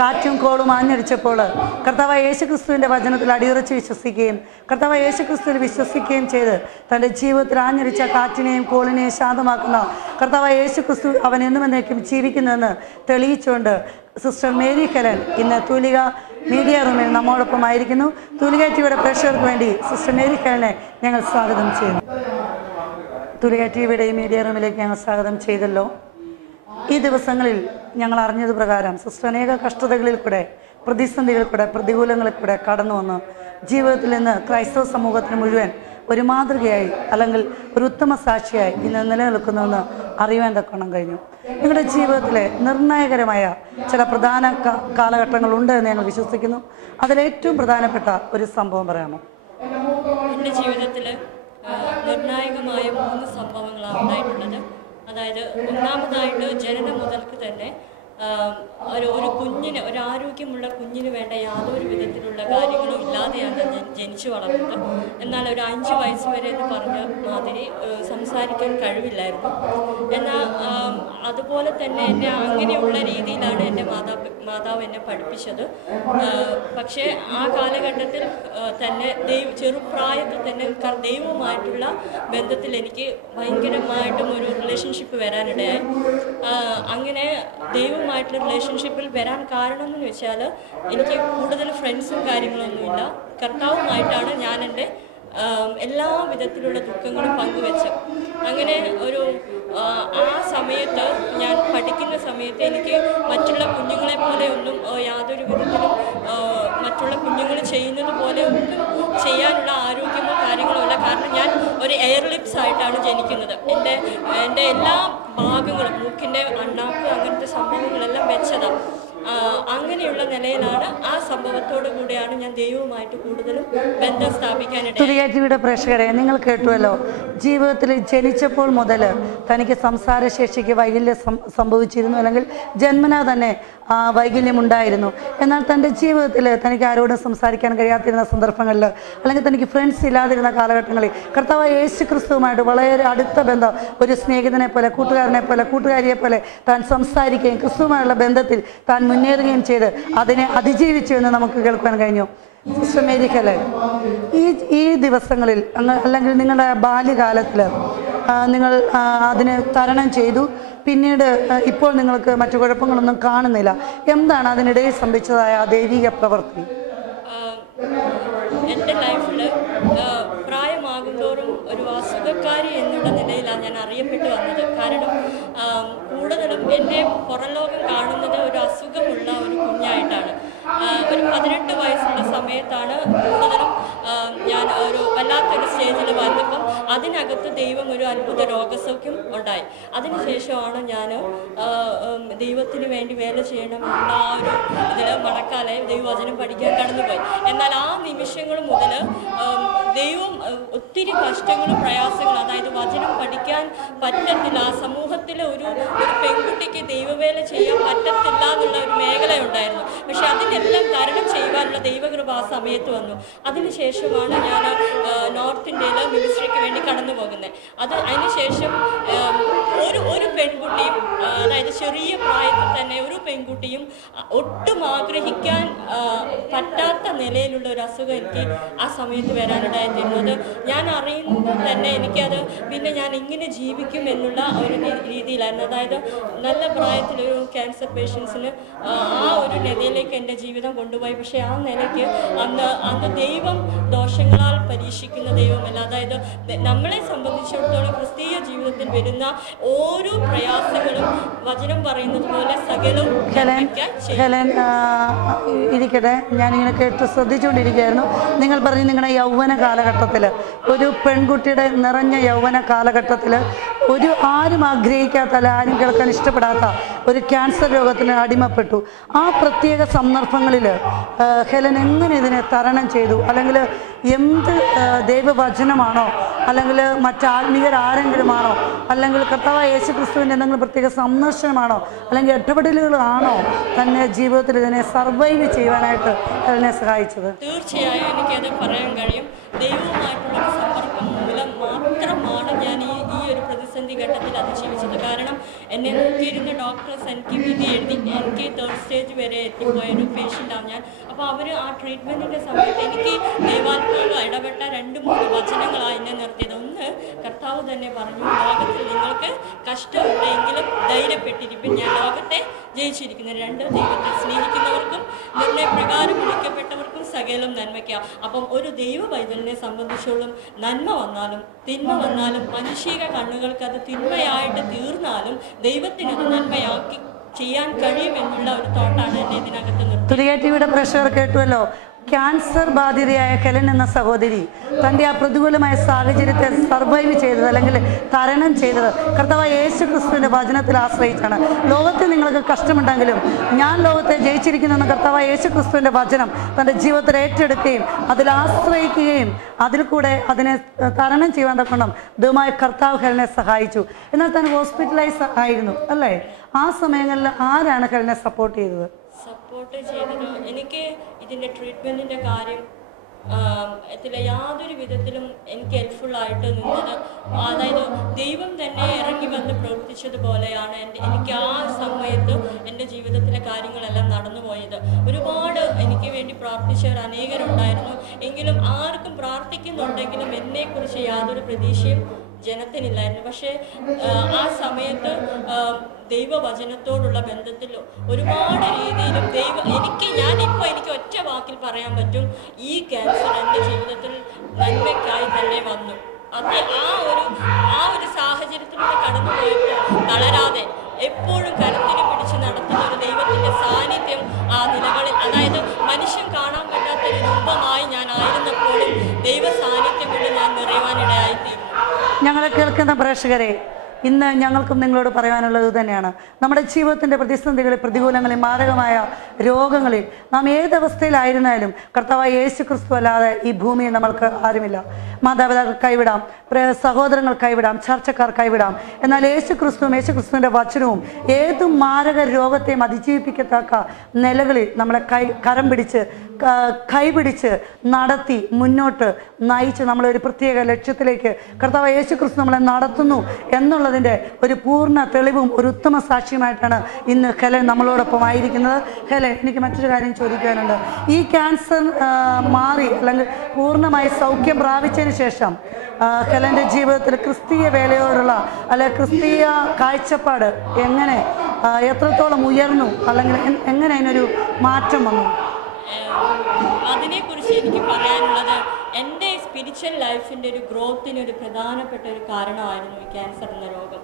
കാറ്റും കോളും ആഞ്ഞടിച്ചപ്പോൾ കർത്താവായ യേശുക്രിസ്തുവിൻ്റെ വചനത്തിൽ അടിയുറച്ച് വിശ്വസിക്കുകയും കർത്താവായ യേശുക്രിസ്തുവിൽ വിശ്വസിക്കുകയും ചെയ്ത് തൻ്റെ ജീവിതത്തിൽ ആഞ്ഞടിച്ച കാറ്റിനെയും കോളിനെയും ശാന്തമാക്കുന്ന കർത്താവായ യേശുക്രിസ്തു അവൻ എന്നും എന്നേക്കും ജീവിക്കുന്നുവെന്ന് തെളിയിച്ചുകൊണ്ട് സിസ്റ്റർ മേരി ഹെലൻ ഇന്ന് തൂലിക മീഡിയ റൂമിൽ നമ്മോടൊപ്പമായിരിക്കുന്നു. തൂലിക ടിവിയുടെ പ്രേക്ഷകർക്ക് വേണ്ടി സിസ്റ്റർ മേരി ഹെലനെ ഞങ്ങൾ സ്വാഗതം ചെയ്യുന്നു. തൂലിക ടിവിയുടെ ഈ മീഡിയ റൂമിലേക്ക് ഞങ്ങൾ സ്വാഗതം ചെയ്തല്ലോ. ഈ ദിവസങ്ങളിൽ ഞങ്ങൾ അറിഞ്ഞത് പ്രകാരം സിസ്റ്റർ അനേക കഷ്ടതകളിൽ കൂടെ, പ്രതിസന്ധികളിൽ കൂടെ, പ്രതികൂലങ്ങളിൽ കൂടെ കടന്നു വന്ന് ജീവിതത്തിൽ നിന്ന് ക്രൈസ്തവ സമൂഹത്തിന് മുഴുവൻ ഒരു മാതൃകയായി അല്ലെങ്കിൽ ഒരു ഉത്തമ സാക്ഷിയായി ഇന്ന് നിലനിൽക്കുന്നുവെന്ന് അറിയാൻ തക്കണം കഴിഞ്ഞു. നിങ്ങളുടെ ജീവിതത്തിലെ നിർണായകരമായ ചില പ്രധാന കാലഘട്ടങ്ങളുണ്ട് എന്ന് ഞങ്ങൾ വിശ്വസിക്കുന്നു. അതിലേറ്റവും പ്രധാനപ്പെട്ട ഒരു സംഭവം പറയാമോ? എൻ്റെ ജീവിതത്തിൽ നിർണായകമായ 3 സംഭവങ്ങളാണ് ഉണ്ടായിട്ടുള്ളത്. അതായത് ഒന്നാമതായിട്ട് ജനനം മുതൽക്ക് തന്നെ ഒരു കുഞ്ഞിന്, ഒരു ആരോഗ്യമുള്ള കുഞ്ഞിന് വേണ്ട യാതൊരു വിധത്തിലുള്ള കാര്യങ്ങളും ഇല്ലാതെയാണ് ഞാൻ ജനിച്ചു വളർന്നത്. എന്നാൽ ഒരു 5 വയസ്സ് വരെ എന്ന് പറഞ്ഞ മാതിരി സംസാരിക്കാൻ കഴിവില്ലായിരുന്നു. എന്നാൽ അതുപോലെ തന്നെ എന്നെ അങ്ങനെയുള്ള രീതിയിലാണ് എൻ്റെ മാതാവ് എന്നെ പഠിപ്പിച്ചത്. പക്ഷേ ആ കാലഘട്ടത്തിൽ തന്നെ ചെറുപ്രായത്തിൽ തന്നെ ദൈവവുമായിട്ടുള്ള ബന്ധത്തിൽ എനിക്ക് ഭയങ്കരമായിട്ടും ഒരു റിലേഷൻഷിപ്പ് വരാനിടയായി. അങ്ങനെ ദൈവവുമായിട്ടുള്ള റിലേഷൻഷിപ്പിൽ വരാൻ കാരണം എന്ന് വെച്ചാൽ എനിക്ക് കൂടുതൽ ഫ്രണ്ട്സും കാര്യങ്ങളൊന്നുമില്ല. കർത്താവുമായിട്ടാണ് ഞാൻ എൻ്റെ എല്ലാ വിധത്തിലുള്ള ദുഃഖങ്ങളും പങ്കുവെച്ചത്. അങ്ങനെ ഒരു ആ സമയത്ത് ഞാൻ പഠിക്കുന്ന സമയത്ത് എനിക്ക് മറ്റുള്ള കുഞ്ഞുങ്ങളെ പോലെ ഒന്നും യാതൊരു വിധത്തിലും മറ്റുള്ള കുഞ്ഞുങ്ങൾ ചെയ്യുന്നത് പോലെ ഒന്നും ചെയ്യാനുള്ള ആരോഗ്യമോ കാര്യങ്ങളോ ഇല്ല. കാരണം ഞാൻ ഒരു എയർലിപ്സ് ആയിട്ടാണ് ജനിക്കുന്നത്. എൻ്റെ എല്ലാ ഭാഗങ്ങളും, മൂക്കിൻ്റെ അണ്ണാക്ക്, അങ്ങനത്തെ സംഭവങ്ങളെല്ലാം വെച്ചതാണ്. അങ്ങനെയുള്ള നിലയിലാണ് ആ സംഭവത്തോടു കൂടിയാണ് ഞാൻ ദൈവവുമായിട്ട് കൂടുതലും ബന്ധം സ്ഥാപിക്കാനായിട്ട്. തൂലിക ടിവിയുടെ പ്രേക്ഷകരെ, നിങ്ങൾ കേട്ടുവല്ലോ, ജീവിതത്തിൽ ജനിച്ചപ്പോൾ മുതൽ തനിക്ക് സംസാരശേഷിക്ക് വൈകല്യം സംഭവിച്ചിരുന്നു, അല്ലെങ്കിൽ ജന്മനാ തന്നെ വൈകല്യമുണ്ടായിരുന്നു. എന്നാൽ തൻ്റെ ജീവിതത്തിൽ തനിക്ക് ആരോടും സംസാരിക്കാൻ കഴിയാതിരുന്ന സന്ദർഭങ്ങളിൽ, അല്ലെങ്കിൽ തനിക്ക് ഫ്രണ്ട്സ് ഇല്ലാതിരുന്ന കാലഘട്ടങ്ങളിൽ കർത്താവായ യേശുക്രിസ്തുവുമായിട്ട് വളരെ അടുത്ത ബന്ധം, ഒരു സ്നേഹിതനെ പോലെ, കൂട്ടുകാരനെ പോലെ, കൂട്ടുകാരിയെ പോലെ താൻ സംസാരിക്കുകയും ക്രിസ്തുവുമായുള്ള ബന്ധത്തിൽ താൻ മുന്നേറുകയും ചെയ്ത് അതിനെ അതിജീവിച്ചു എന്ന് നമുക്ക് കേൾക്കാൻ കഴിഞ്ഞു. സിസ്റ്റർ മേരി ഹെലൻ, ഈ ദിവസങ്ങളിൽ അല്ലെങ്കിൽ നിങ്ങളുടെ ബാല്യകാലത്തിൽ നിങ്ങൾ അതിനെ തരണം ചെയ്തു. പിന്നീട് ഇപ്പോൾ നിങ്ങൾക്ക് മറ്റു കുഴപ്പങ്ങളൊന്നും കാണുന്നില്ല. എന്താണ് അതിനിടയിൽ സംഭവിച്ചതായ ദൈവിക പ്രവൃത്തി? എൻ്റെ ലൈഫിൽ പ്രായമാകുന്തോറും ഒരു അസുഖക്കാരി എന്നുള്ള നിലയിലാണ് ഞാൻ അറിയപ്പെട്ടു വന്നത്. കാരണം കൂടുതലും എന്നെ പുറംലോകം കാണുന്നത് ഒരു അസുഖമുള്ള ഒരു കുഞ്ഞായിട്ടാണ്. ഒരു 18 വയസ്സുള്ള സമയത്താണ് കൂടുതലും ഞാൻ ഒരു വല്ലാത്തൊരു സ്റ്റേജിൽ വന്നപ്പം അതിനകത്ത് ദൈവം ഒരു അത്ഭുത രോഗസൗഖ്യം ഉണ്ടായി. അതിനുശേഷമാണ് ഞാൻ ദൈവത്തിന് വേണ്ടി വേല ചെയ്യണമെന്നുള്ള ആ ഒരു ഇതിൽ മണക്കാലെ ദൈവവചനം പഠിക്കാൻ കടന്നുപോയി. എന്നാൽ ആ നിമിഷങ്ങൾ മുതൽ ദൈവം ഒത്തിരി കഷ്ടങ്ങളും പ്രയാസങ്ങളും, അതായത് വചനം പഠിക്കാൻ പറ്റത്തില്ല, ആ സമൂഹത്തിൽ ഒരു പെൺകുട്ടിക്ക് ദൈവവേല ചെയ്യാൻ പറ്റത്തില്ല എന്നുള്ള ഒരു മേഖലയുണ്ടായിരുന്നു. പക്ഷെ അതിനെല്ലാം തരണം ചെയ്യുവാനുള്ള ദൈവകൃപ ആ സമയത്ത് വന്നു. അതിനുശേഷമാണ് ഞാൻ നോർത്ത് ഇന്ത്യയിൽ മിനിസ്ട്രിക്ക് വേണ്ടി കടന്നു പോകുന്നത്. അതിനുശേഷം ഒരു പെൺകുട്ടിയും, അതായത് ചെറിയ പ്രായത്തിൽ തന്നെ ഒരു പെൺകുട്ടിയും ഒട്ടും ആഗ്രഹിക്കാൻ പറ്റാത്ത നിലയിലുള്ള ഒരു അസുഖം എനിക്ക് ആ സമയത്ത് വരാനുണ്ടായിരുന്നത്. ഞാൻ അറിയുമ്പോൾ തന്നെ എനിക്കത് പിന്നെ ഞാൻ ഇങ്ങനെ ജീവിക്കും എന്നുള്ള ഒരു രീതിയിലായിരുന്നു. അതായത് നല്ല പ്രായത്തിലൊരു ക്യാൻസർ പേഷ്യൻസിന് ആ ഒരു നിലയിലേക്ക് എൻ്റെ ജീവിതം കൊണ്ടുപോയി. പക്ഷേ ആ നിലയ്ക്ക് അന്ന് ദൈവം ദോഷങ്ങളാൽ പരീക്ഷിക്കുന്ന ദൈവമല്ല. അതായത് നമ്മളെ സംബന്ധിച്ചിടത്തോളം ക്രിസ്തീയ ജീവിതത്തിൽ വരുന്ന ഓരോ പ്രയാസങ്ങളും വചനം പറയുന്നത് പോലെ സകലവും ഹെലൻ ഇരിക്കട്ടെ, ഞാനിങ്ങനെ കേട്ട് ശ്രദ്ധിച്ചുകൊണ്ടിരിക്കുകയായിരുന്നു. നിങ്ങൾ പറഞ്ഞു നിങ്ങളുടെ യൗവന കാലഘട്ടത്തിൽ, ഒരു പെൺകുട്ടിയുടെ നിറഞ്ഞ യൗവന കാലഘട്ടത്തിൽ ആരും ആഗ്രഹിക്കാത്ത, ആരും കേൾക്കാൻ ഇഷ്ടപ്പെടാത്ത ഒരു ക്യാൻസർ രോഗത്തിന് അടിമപ്പെട്ടു. ആ പ്രത്യേക സന്ദർഭങ്ങളിൽ ഹെലൻ എങ്ങനെ ഇതിനെ തരണം ചെയ്തു? അല്ലെങ്കിൽ എന്ത് ദൈവവചനമാണോ, അല്ലെങ്കിൽ മറ്റാത്മീയരാരെങ്കിലുമാണോ, അല്ലെങ്കിൽ കർത്താവായ യേശുക്രിസ്തുവിൻ്റെ എന്തെങ്കിലും പ്രത്യേക സന്ദർശനമാണോ, അല്ലെങ്കിൽ ഇടപെടലുകളാണോ തന്നെ ജീവിതത്തിൽ ഇതിനെ സർവൈവ് ചെയ്യുവാനായിട്ട് ഹെലനെ സഹായിച്ചത്? തീർച്ചയായും എനിക്കത് പറയാൻ കഴിയും. ദൈവവുമായിട്ടുള്ള സമ്പർക്കം മൂലം മാത്രമാണ് ഞാൻ ഈ ഒരു പ്രതിസന്ധി ഘട്ടത്തിൽ അതിജീവിച്ചത്. കാരണം എന്നെ നോക്കിയിരുന്ന ഡോക്ടേഴ്സ് എനിക്ക് വിധി എഴുതി. എനിക്ക് 3rd സ്റ്റേജ് വരെ എത്തിപ്പോയൊരു പേഷ്യൻ്റാണ് ഞാൻ. അപ്പോൾ അവർ ആ ട്രീറ്റ്മെൻറ്റിൻ്റെ സമയത്ത് എനിക്ക് ദൈവാത്മാവ് ഇടപെട്ട 2-3 വചനങ്ങളാണ് എന്നെ നിർത്തിയത്. ഒന്ന്, കർത്താവ് തന്നെ പറഞ്ഞു, ലോകത്തിൽ നിങ്ങൾക്ക് കഷ്ടമുണ്ടെങ്കിലും ധൈര്യപ്പെട്ടിരിക്കും, ഞാൻ ലോകത്തെ ജയിച്ചിരിക്കുന്നു. 2, ദൈവത്തെ സ്നേഹിക്കുന്നവർക്കും നിർണയപ്രകാരം വിളിക്കപ്പെട്ടവർക്കും സകലം നന്മയ്ക്കാം. അപ്പം ഒരു ദൈവ പൈതലിനെ സംബന്ധിച്ചോളം നന്മ വന്നാലും തിന്മ വന്നാലും മനുഷ്യ കണ്ണുകൾക്ക് അത് തിന്മയായിട്ട് തീർന്നാലും ദൈവത്തിനത് നന്മയാക്കി ചെയ്യാൻ കഴിയുമെന്നുള്ള ഒരു തോട്ടാണ് എന്നെ ഇതിനകത്ത് നിർത്തുന്നത്. തുരിയ ടിവിയുടെ പ്രേക്ഷകർ കേട്ടുവല്ലോ, ക്യാൻസർ ബാധിതയായ ഹെലൻ എന്ന സഹോദരി തൻ്റെ ആ പ്രതികൂലമായ സാഹചര്യത്തെ സർവൈവ് ചെയ്തത് അല്ലെങ്കിൽ തരണം ചെയ്തത് കർത്താവായ യേശു ക്രിസ്തുവിൻ്റെ വചനത്തിൽ ആശ്രയിച്ചാണ്. ലോകത്തിൽ നിങ്ങൾക്ക് കഷ്ടമുണ്ടെങ്കിലും ഞാൻ ലോകത്തെ ജയിച്ചിരിക്കുന്നെന്ന് കർത്താവായ യേശു ക്രിസ്തുവിൻ്റെ വചനം തൻ്റെ ജീവിതത്തിൽ ഏറ്റെടുക്കുകയും അതിൽ ആശ്രയിക്കുകയും അതിൽ കൂടെ അതിനെ തരണം ചെയ്യാൻ തക്കണം ദൈവമായ കർത്താവ് ഹെലനെ സഹായിച്ചു. എന്നാൽ താൻ ഹോസ്പിറ്റലൈസ് ആയിരുന്നു അല്ലേ? ആ സമയങ്ങളിൽ ആരാണ് ഹെലനെ സപ്പോർട്ട് ചെയ്തത്? സപ്പോർട്ട് ചെയ്തത് എനിക്ക് ഇതിൻ്റെ ട്രീറ്റ്മെൻറ്റിൻ്റെ കാര്യം യാതൊരു വിധത്തിലും എനിക്ക് ഹെൽപ്ഫുള്ളായിട്ട് നിന്നത്, അതായത് ദൈവം തന്നെ ഇറങ്ങി വന്ന് പ്രവർത്തിച്ചതുപോലെയാണ് എനിക്ക് ആ സമയത്ത് എൻ്റെ ജീവിതത്തിലെ കാര്യങ്ങളെല്ലാം നടന്നു പോയത്. ഒരുപാട് എനിക്ക് വേണ്ടി പ്രാർത്ഥിച്ചവർ അനേകരുണ്ടായിരുന്നു. എങ്കിലും ആർക്കും പ്രാർത്ഥിക്കുന്നുണ്ടെങ്കിലും എന്നെക്കുറിച്ച് യാതൊരു പ്രതീക്ഷയും ജനത്തിനില്ലായിരുന്നു. പക്ഷേ ആ സമയത്ത് ദൈവവചനത്തോടുള്ള ബന്ധത്തിൽ ഒരുപാട് രീതിയിലും എനിക്ക് ഒറ്റ വാക്കിൽ പറയാൻ പറ്റും, ഈ ക്യാൻസർ എൻ്റെ ജീവിതത്തിൽ നന്മയ്ക്കായി തന്നെ വന്നു. അത് ആ ഒരു സാഹചര്യത്തിലൂടെ കടന്നു പോയപ്പോൾ തളരാതെ എപ്പോഴും കരത്തിന് പിടിച്ച് നടത്തുന്ന ഒരു ദൈവത്തിൻ്റെ സാന്നിധ്യം ആ നിലകളിൽ, അതായത് മനുഷ്യൻ കാണാൻ പറ്റാത്തൊരു രൂപമായി ഞാൻ ആയിരുന്നപ്പോഴും ദൈവ സാന്നിധ്യം കൊണ്ട് ഞാൻ നിറയുവാനിടയായിത്തീരുന്നു. ഞങ്ങളെ കേൾക്കുന്ന പ്രേക്ഷകരെ, ഇന്ന് ഞങ്ങൾക്കും നിങ്ങളോട് പറയാനുള്ളത് തന്നെയാണ്. നമ്മുടെ ജീവിതത്തിൻ്റെ പ്രതിസന്ധികളിൽ, പ്രതികൂലങ്ങളിൽ, മാരകമായ രോഗങ്ങളിൽ നാം ഏതവസ്ഥയിലായിരുന്നാലും കർത്താവായ യേശു ക്രിസ്തു അല്ലാതെ ഈ ഭൂമിയിൽ നമ്മൾക്ക് ആരുമില്ല. മാതാപിതാക്കൾ കൈവിടാം, സഹോദരങ്ങൾ കൈവിടാം, ചർച്ചക്കാർ കൈവിടാം. എന്നാൽ യേശു ക്രിസ്തുവും യേശു ക്രിസ്തുവിൻ്റെ വചനവും ഏത് മാരക രോഗത്തെയും അതിജീവിപ്പിക്കത്തക്ക നിലകളിൽ നമ്മളെ കരം പിടിച്ച് കൈപിടിച്ച് നടത്തി മുന്നോട്ട് നയിച്ച് നമ്മളൊരു പ്രത്യേക ലക്ഷ്യത്തിലേക്ക് കർത്താവ് യേശു ക്രിസ്തു നമ്മളെ നടത്തുന്നു എന്നുള്ളതിൻ്റെ ഒരു പൂർണ്ണ തെളിവും ഒരു ഉത്തമ സാക്ഷ്യമായിട്ടാണ് ഇന്ന് ഹെലൻ നമ്മളോടൊപ്പം ആയിരിക്കുന്നത്. ഹെലൻ, എനിക്ക് മറ്റൊരു കാര്യം ചോദിക്കാനുണ്ട്. ഈ ക്യാൻസർ മാറി അല്ലെങ്കിൽ പൂർണ്ണമായി സൗഖ്യം പ്രാപിച്ചതിന് ശേഷം ഹെലൻ്റെ ജീവിതത്തിൽ ക്രിസ്തീയ വേലയോടുള്ള അല്ലെ ക്രിസ്തീയ കാഴ്ചപ്പാട് എങ്ങനെ എത്രത്തോളം ഉയർന്നു, അല്ലെങ്കിൽ എങ്ങനെ അതിനൊരു മാറ്റം വന്നു? അതിനെക്കുറിച്ച് എനിക്ക് പറയാനുള്ളത്, എൻ്റെ സ്പിരിച്വൽ ലൈഫിൻ്റെ ഒരു ഗ്രോത്തിനൊരു പ്രധാനപ്പെട്ട ഒരു കാരണമായിരുന്നു ഈ ക്യാൻസർ എന്ന രോഗം.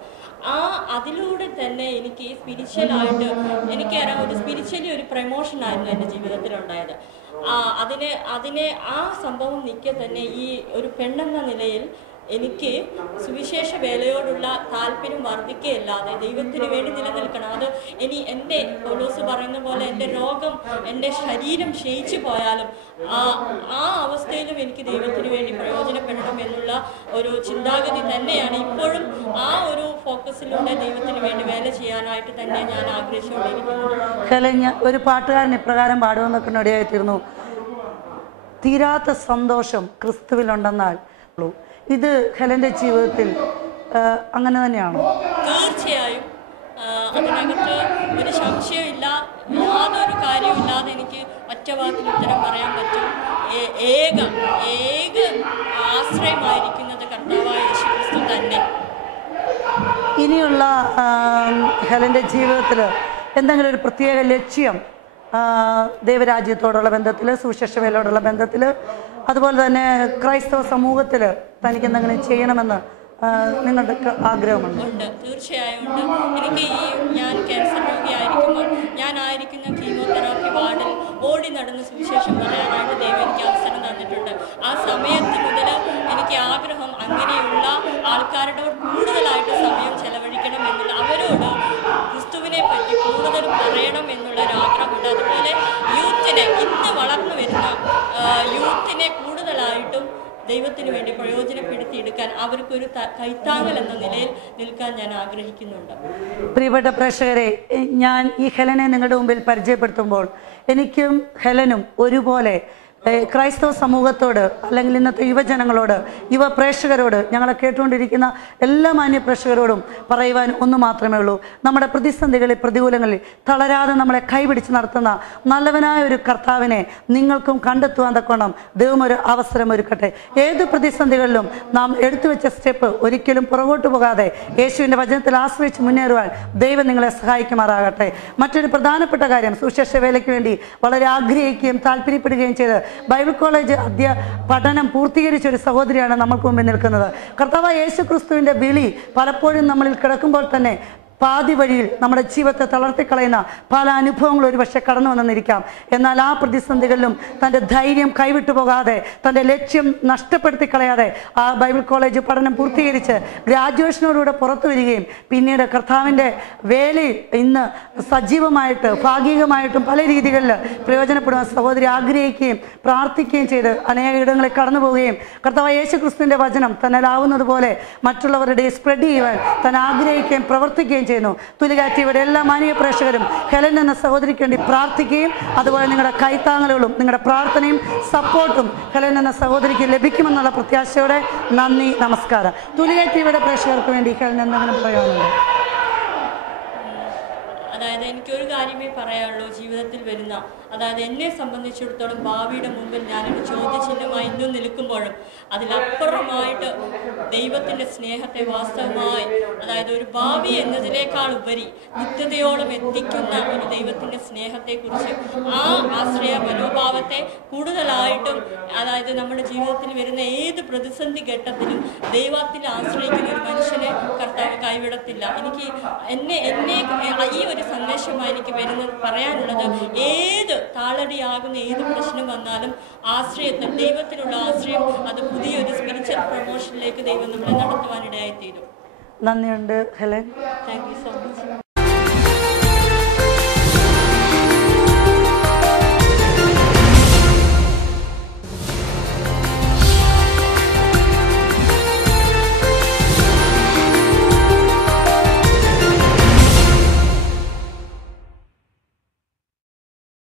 അതിലൂടെ തന്നെ എനിക്ക് സ്പിരിച്വലായിട്ട് എനിക്കറിയാം, ഒരു സ്പിരിച്വലി ഒരു പ്രമോഷനായിരുന്നു എൻ്റെ ജീവിതത്തിലുണ്ടായത്. അതിനെ ആ സംഭവം നിൽക്കെ തന്നെ ഈ ഒരു പെണ്ണെന്ന നിലയിൽ എനിക്ക് സുവിശേഷ വേലയോടുള്ള താല്പര്യം വർദ്ധിക്കുകയല്ലാതെ ദൈവത്തിന് വേണ്ടി നിലനിൽക്കണം. അത് എൻ്റെ പൗലോസ് പറയുന്ന പോലെ എൻ്റെ രോഗം, എൻ്റെ ശരീരം ക്ഷയിച്ചു പോയാലും ആ അവസ്ഥയിലും എനിക്ക് ദൈവത്തിന് വേണ്ടി പ്രയോജനപ്പെടണം എന്നുള്ള ഒരു ചിന്താഗതി തന്നെയാണ് ഇപ്പോഴും. ആ ഒരു ഫോക്കസിലൂടെ ദൈവത്തിന് വേണ്ടി വേല ചെയ്യാനായിട്ട് തന്നെ ഞാൻ ആഗ്രഹിച്ചുകൊണ്ടിരിക്കുന്നു. ഒരു പാട്ടുകാരൻ ഇപ്രകാരം പാടുമെന്നൊക്കെ ഇടയായിത്തീർന്നു, തീരാത്ത സന്തോഷം ക്രിസ്തുവിലുണ്ടെന്നാൽ. ഇത് ഹെലൻ്റെ ജീവിതത്തിൽ അങ്ങനെ തന്നെയാണോ? തീർച്ചയായും അതിനകത്ത് ഒരു സംശയമില്ല, യാതൊരു കാര്യമില്ലാതെ എനിക്ക് ഒറ്റ വാക്കിൽ ഉത്തരം പറയാൻ പറ്റും. ഏക ആശ്രയമായിരിക്കുന്നത് കർത്താവായ യേശു ക്രിസ്തു തന്നെ. ഇനിയുള്ള ഹെലൻ്റെ ജീവിതത്തിൽ എന്തെങ്കിലും ഒരു പ്രത്യേക ലക്ഷ്യം ദൈവരാജ്യത്തോടുള്ള ബന്ധത്തിൽ, സുവിശേഷവേലയോടുള്ള ബന്ധത്തിൽ, അതുപോലെ തന്നെ ക്രൈസ്തവ സമൂഹത്തിൽ തനിക്ക് എന്തെങ്കിലും ചെയ്യണമെന്ന് നിങ്ങളുടെ ആഗ്രഹമുണ്ട്? തീർച്ചയായും ഉണ്ട്. എനിക്ക് ഞാൻ ക്യാൻസർ രോഗിയായിരിക്കുമ്പോൾ ഞാനായിരിക്കുന്ന കീമോതെറാപ്പി വാർഡിൽ ഓടി നടന്ന് സുവിശേഷം പറയാനായിട്ട് ദൈവം എനിക്ക് അവസരം തന്നിട്ടുണ്ട്. ആ സമയത്ത് മുതൽ എനിക്ക് ആഗ്രഹം അങ്ങനെയുള്ള ആൾക്കാരുടെ കൂടുതലായിട്ട് സമയം ചെലവഴിക്കണം എന്നുള്ള, അവരോട് ക്രിസ്തുവിനെ പറ്റി കൂടുതൽ പറയണം എന്നുള്ളൊരു ആഗ്രഹമുണ്ട്. അതുപോലെ യൂത്തിനെ, ഇന്ന് വളർന്നു വരുന്ന യൂത്തിനെ കൂടുതലായിട്ടും ദൈവത്തിന് വേണ്ടി പ്രയോജനപ്പെടുത്തിയെടുക്കാൻ അവർക്കൊരു കൈത്താങ്ങൽ എന്ന നിലയിൽ നിൽക്കാൻ ഞാൻ ആഗ്രഹിക്കുന്നുണ്ട്. പ്രിയപ്പെട്ട പ്രേക്ഷകരെ, ഞാൻ ഈ ഹെലനെ നിങ്ങളുടെ മുമ്പിൽ പരിചയപ്പെടുത്തുമ്പോൾ എനിക്കും ഹെലനും ഒരുപോലെ ക്രൈസ്തവ സമൂഹത്തോട്, അല്ലെങ്കിൽ ഇന്നത്തെ യുവജനങ്ങളോട്, യുവ പ്രേക്ഷകരോട്, ഞങ്ങളെ കേട്ടുകൊണ്ടിരിക്കുന്ന എല്ലാ മാന്യ പ്രേക്ഷകരോടും പറയുവാൻ ഒന്ന് മാത്രമേ ഉള്ളൂ. നമ്മുടെ പ്രതിസന്ധികളിൽ, പ്രതികൂലങ്ങളിൽ തളരാതെ നമ്മളെ കൈപിടിച്ച് നടത്തുന്ന നല്ലവനായ ഒരു കർത്താവിനെ നിങ്ങൾക്കും കണ്ടെത്തുവാൻ തക്കോണം ദൈവം ഒരു അവസരം ഒരുക്കട്ടെ. ഏത് പ്രതിസന്ധികളിലും നാം എടുത്തു വെച്ച സ്റ്റെപ്പ് ഒരിക്കലും പുറകോട്ട് പോകാതെ യേശുവിൻ്റെ വചനത്തിൽ ആശ്രയിച്ച് മുന്നേറുവാൻ ദൈവം നിങ്ങളെ സഹായിക്കുമാറാകട്ടെ. മറ്റൊരു പ്രധാനപ്പെട്ട കാര്യം, സുവിശേഷ വേലയ്ക്ക് വേണ്ടി വളരെ ആഗ്രഹിക്കുകയും താല്പര്യപ്പെടുകയും ചെയ്ത് ബൈബിൾ കോളേജ് പഠനം പൂർത്തീകരിച്ച ഒരു സഹോദരിയാണ് നമ്മൾക്ക് മുമ്പിൽ നിൽക്കുന്നത്. കർത്താവായ യേശു ക്രിസ്തുവിൻ്റെ വിളി പലപ്പോഴും നമ്മളിൽ കിടക്കുമ്പോൾ തന്നെ പാതി വഴിയിൽ നമ്മുടെ ജീവിതത്തെ തളർത്തിക്കളയുന്ന പല അനുഭവങ്ങൾ ഒരുപക്ഷെ കടന്നു വന്നെന്നിരിക്കാം. എന്നാൽ ആ പ്രതിസന്ധികളിലും തൻ്റെ ധൈര്യം കൈവിട്ടു പോകാതെ, തൻ്റെ ലക്ഷ്യം നഷ്ടപ്പെടുത്തി കളയാതെ ആ ബൈബിൾ കോളേജ് പഠനം പൂർത്തീകരിച്ച് ഗ്രാജുവേഷനോടുകൂടെ പുറത്തു വരികയും പിന്നീട് കർത്താവിൻ്റെ വേലയിൽ ഇന്ന് സജീവമായിട്ട് ഭാഗികമായിട്ടും പല രീതികളിൽ പ്രയോജനപ്പെടുവാൻ സഹോദരി ആഗ്രഹിക്കുകയും പ്രാർത്ഥിക്കുകയും ചെയ്ത് അനേക ഇടങ്ങളിൽ കടന്നു പോവുകയും കർത്താവായ യേശു ക്രിസ്തുവിൻ്റെ വചനം തന്നാലാവുന്നത് പോലെ മറ്റുള്ളവരുടെ സ്പ്രെഡ് ചെയ്യുവാൻ താൻ ആഗ്രഹിക്കുകയും പ്രവർത്തിക്കുകയും ചെയ്യുന്നു. തുലികാറ്റിയുടെ എല്ലാ മാന്യ പ്രേക്ഷകരും ഹെലൻ എന്ന സഹോദരിക്ക് വേണ്ടി പ്രാർത്ഥിക്കുകയും അതുപോലെ നിങ്ങളുടെ കൈത്താങ്ങലുകളും നിങ്ങളുടെ പ്രാർത്ഥനയും സപ്പോർട്ടും ഹെലൻ എന്ന സഹോദരിക്ക് ലഭിക്കുമെന്നുള്ള പ്രത്യാശയോടെ നന്ദി, നമസ്കാരം. തുലികാറ്റിയുടെ പ്രേക്ഷകർക്ക് വേണ്ടി ഹെലൻ എന്തെങ്കിലും പറയാനുണ്ടോ? അതായത് എനിക്കൊരു കാര്യമേ പറയാനുള്ളൂ. ജീവിതത്തിൽ വരുന്ന, അതായത് എന്നെ സംബന്ധിച്ചിടത്തോളം ഭാവിയുടെ മുമ്പിൽ ഞാനൊരു ചോദ്യചിഹ്നമായി ഇന്നും നിൽക്കുമ്പോഴും അതിലപ്പുറമായിട്ട് ദൈവത്തിൻ്റെ സ്നേഹത്തെ വാസ്തവമായി, അതായത് ഒരു ഭാവി എന്നതിനേക്കാൾ ഉപരി നിത്യതയോളം എത്തിക്കുന്ന ഒരു ദൈവത്തിൻ്റെ സ്നേഹത്തെക്കുറിച്ച്, ആ ആശ്രയ മനോഭാവത്തെ കൂടുതലായിട്ടും, അതായത് നമ്മുടെ ജീവിതത്തിൽ വരുന്ന ഏത് പ്രതിസന്ധി ഘട്ടത്തിലും ദൈവത്തിൽ ആശ്രയിക്കുന്ന ഒരു മനുഷ്യനെ കർത്താവ് കൈവിടത്തില്ല. എനിക്ക് എന്നെ ഈ ഒരു സന്ദേശമായി എനിക്ക് വരുന്നത് പറയാനുള്ളത്, ഏത് താളടിയാകുന്ന ഏത് പ്രശ്നം വന്നാലും ആശ്രയത്തിൽ, ദൈവത്തിലുള്ള ആശ്രയം, അത് പുതിയൊരു സ്പിരിച്വൽ പ്രൊമോഷനിലേക്ക് ദൈവം നമ്മളെ നടത്തുവാനിടയായിത്തീരും. നന്ദിയുണ്ട് ഹെലൻ.